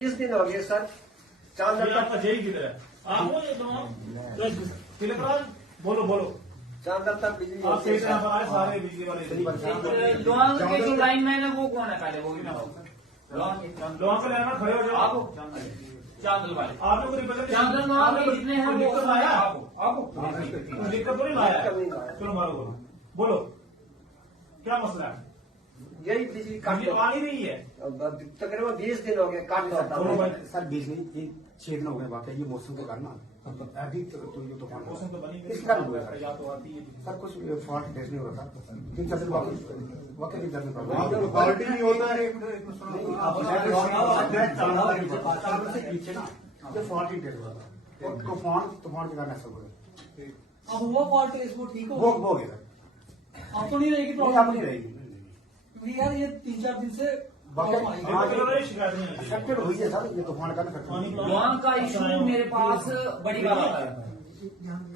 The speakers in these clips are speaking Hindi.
किस दिन हो गए सर? चांद आपका जेई किधर है? आप बोलो बोलो। चांद तक बिजली आप सही तरह पर आए सारे बिजली वाले। लोहांग के जो लाइन मैन है वो कौन है? पहले वो भी ना लोहांग पे लेना खड़े हो जाओ। आप चांदल वाले आप लोग रिप्रेजेंट चांदल लोहांग के जितने हैं वो दिक्कत लाया आपको कुछ दिक्कत तो नहीं लाया? चलो मारो बोलो क्या मसला है? यही बिजली बिजली आ नहीं रही है। तकरीबन 20 दिन हो गए काट देता हूँ। सर बिजली ये 6 दिन हो गए वाकई, ये मौसम के कारण ना अभी तो ये तूफान मौसम तो बनी इस कारण हुआ है। या तो आती है सर कुछ फॉल्ट टेस्ट नहीं हो रहा था 3-4 दिन वाकई भी दर्द क्वालिटी नहीं होता है। पीछे ना ये फॉल्ट ही टेस्ट हुआ था और तूफान के कारण ऐसा हुआ। अब हुआ फॉल्ट टेस्ट वो ठीक वो हो गया सर, अब तो नहीं रहेगी अब प्रॉब्लम नहीं रहेगी। क्योंकि यार ये 3-4 दिन से प्रॉब्लम आई हाँ, है। चलो शिकायत नहीं है। अफेक्टेड हुई है सर, ये तूफान का अफेक्ट लोहांग का इशू मेरे पास बड़ी बात आता है।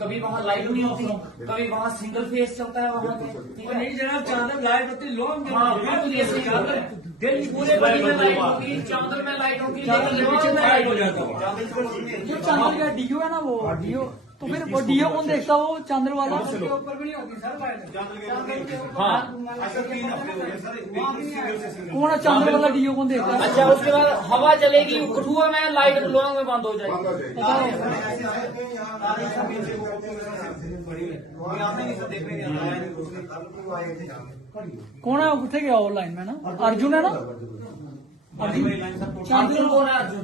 कभी वहाँ लाइट नहीं होती, कभी वहाँ सिंगल फेस चलता है वहाँ पे, ठीक और है। नहीं जनाब, चांदल लाइट होती लोग हाँ बिल्कुल ये सही बात है। दिल्ली पूरे बड़ी में लाइट होगी, चांदल में लाइट होगी, लेकिन लोहांग में लाइट हो जाता है। जो चांदल का डीओ है ना वो डीओ, तो फिर वो डीओ कौन देखता वो चांदल वाला? उसके ऊपर भी नहीं होती सर लाइट। हाँ कौन है चांदल वाला डीओ कौन देखता है? अच्छा, उसके बाद हवा चलेगी कठुआ में, लाइट लोहांग में बंद हो जाएगी। कौन है कितने गया ऑनलाइन में ना? अर्जुन है ना? अर्जुन कौन है? अर्जुन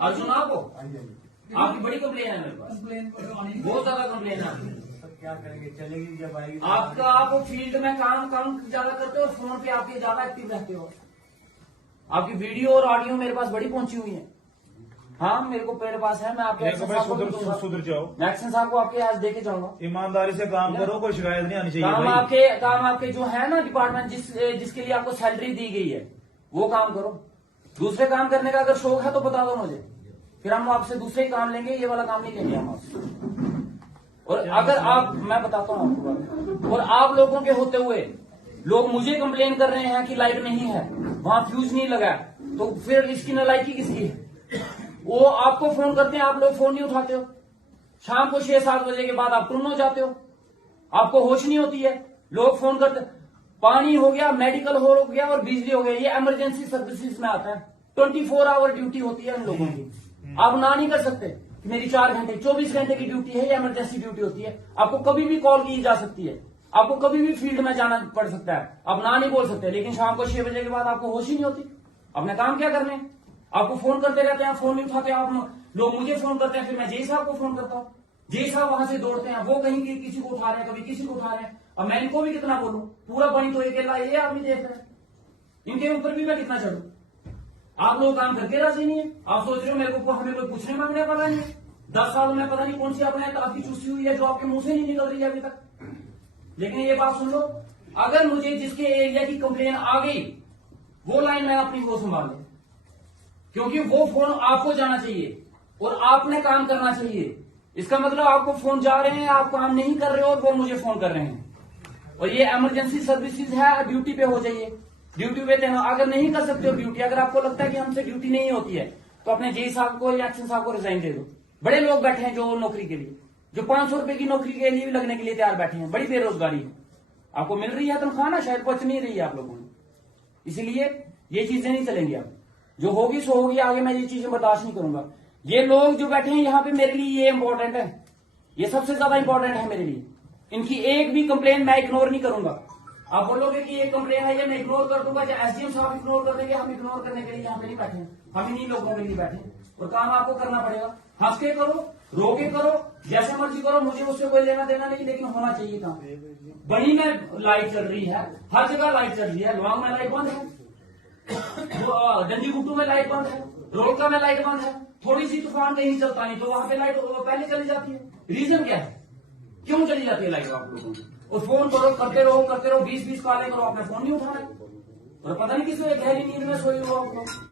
अर्जुन आपको आपकी बड़ी कंप्लेन है मेरे पास, बहुत ज्यादा कंप्लेन है। क्या करेंगे, चलेगी जब आएगी। आपका आप फील्ड में काम ज्यादा करते हो और फोन पे आपके ज्यादा एक्टिव रहते हो। आपकी वीडियो और ऑडियो मेरे पास बड़ी पहुंची हुई है। हाँ मेरे पास है, मैं आपके एक्शन साहब को भी दूंगा। सुधर जाओ, मैं एक्शन साहब को आपके आज देके जाऊंगा। ईमानदारी से काम करो, कोई शिकायत नहीं आनी चाहिए काम आपके जो है ना डिपार्टमेंट जिसके लिए आपको सैलरी दी गई है वो काम करो। दूसरे काम करने का अगर शौक है तो बता दो मुझे, फिर हम आपसे दूसरे ही काम लेंगे, ये वाला काम नहीं लेंगे हम आपसे। और अगर आप, मैं बताता हूँ आपको बात, और आप लोगों के होते हुए लोग मुझे कंप्लेन कर रहे हैं कि लाइट नहीं है, वहां फ्यूज नहीं लगा, तो फिर इसकी नालायकी किसकी है? वो आपको फोन करते हैं, आप लोग फोन नहीं उठाते हो। शाम को 6-7 बजे के बाद आप टुन हो जाते हो, आपको होश नहीं होती है। लोग फोन करते, पानी हो गया, मेडिकल हो गया और बिजली हो गया, ये इमरजेंसी सर्विसेज में आता है। 24 आवर ड्यूटी होती है उन लोगों की। आप ना नहीं कर सकते कि मेरी 4 घंटे 24 घंटे की ड्यूटी है, ये इमरजेंसी ड्यूटी होती है। आपको कभी भी कॉल की जा सकती है, आपको कभी भी फील्ड में जाना पड़ सकता है, आप ना नहीं बोल सकते। लेकिन शाम को 6 बजे के बाद आपको होश ही नहीं होती, अपने काम क्या करने हैं? आपको फोन करते रहते हैं, फोन नहीं उठाते आप लोग, मुझे फोन करते हैं, फिर मैं जेई साहब को फोन करता हूँ, जेई साहब वहां से दौड़ते हैं, वो कहीं किसी को उठा रहे हैं, कभी किसी को उठा रहे हैं। अब मैं इनको भी कितना बोलूं, पूरा बनी तो अकेला ये आदमी देख रहे हैं, इनके ऊपर भी मैं कितना चढ़ू? आप लोग काम करके राजी नहीं है। आप सोच रहे हो मेरे को हमें कोई पूछने मांगने वाला नहीं है। 10 साल में पता नहीं कौन सी अपने आपकी चूसी हुई है जो आपके मुंह से नहीं निकल रही है अभी तक। लेकिन ये बात सुन लो, अगर मुझे जिसके एरिया की कंप्लेन आ गई वो लाइन मैं अपनी वो संभाल लूं, क्योंकि वो फोन आपको जाना चाहिए और आपने काम करना चाहिए। इसका मतलब आपको फोन जा रहे हैं, आप काम नहीं कर रहे हो और वो मुझे फोन कर रहे हैं, और ये इमरजेंसी सर्विसेज है, ड्यूटी पे हो जाइए। ड्यूटी पे थे, अगर नहीं कर सकते हो ड्यूटी, अगर आपको लगता है कि हमसे ड्यूटी नहीं होती है, तो अपने जेई साहब को या एक्शन साहब को रिजाइन दे दो। बड़े लोग बैठे हैं जो नौकरी के लिए, जो 500 रुपए की नौकरी के लिए भी लगने के लिए तैयार बैठे हैं। बड़ी बेरोजगारी है, आपको मिल रही है तनख्वाह ना, शायद पहुंच नहीं रही है आप लोगों को, इसलिए ये चीजें नहीं चलेंगी। अब जो होगी सो होगी, आगे मैं ये चीजें बर्दाश्त नहीं करूंगा। ये लोग जो बैठे हैं यहाँ पे, मेरे लिए ये इंपॉर्टेंट है, ये सबसे ज्यादा इंपॉर्टेंट है मेरे लिए। इनकी एक भी कंप्लेन मैं इग्नोर नहीं करूंगा। आप बोलोगे कि एक कंप्लेन है ये मैं इग्नोर कर दूंगा, या एसडीएम साहब इग्नोर कर देंगे, हम इग्नोर करने के लिए यहाँ पे नहीं बैठे हैं, हम इन्हीं लोगों के लिए बैठे हैं। और काम आपको करना पड़ेगा, हंस के करो, रो के करो, जैसे मर्जी करो, मुझे उससे कोई लेना देना नहीं, लेकिन होना चाहिए काम। बड़ी में लाइट चल रही है, हर जगह लाइट चल रही है, लोहांग में लाइट बंद है, डंडी गुट्टू में लाइट बंद है, रोलका में लाइट बंद है। थोड़ी सी तूफान कहीं चलता नहीं तो वहां पे लाइट पहले चली जाती है। रीजन क्या है, क्यों चली जाती है लाइट आप लोगों की? और फोन करो, करते रहो 20-20 कॉलें करो, आपने फोन नहीं उठाना, और पता नहीं किसी गहरी नींद में सोए हो आप लोग।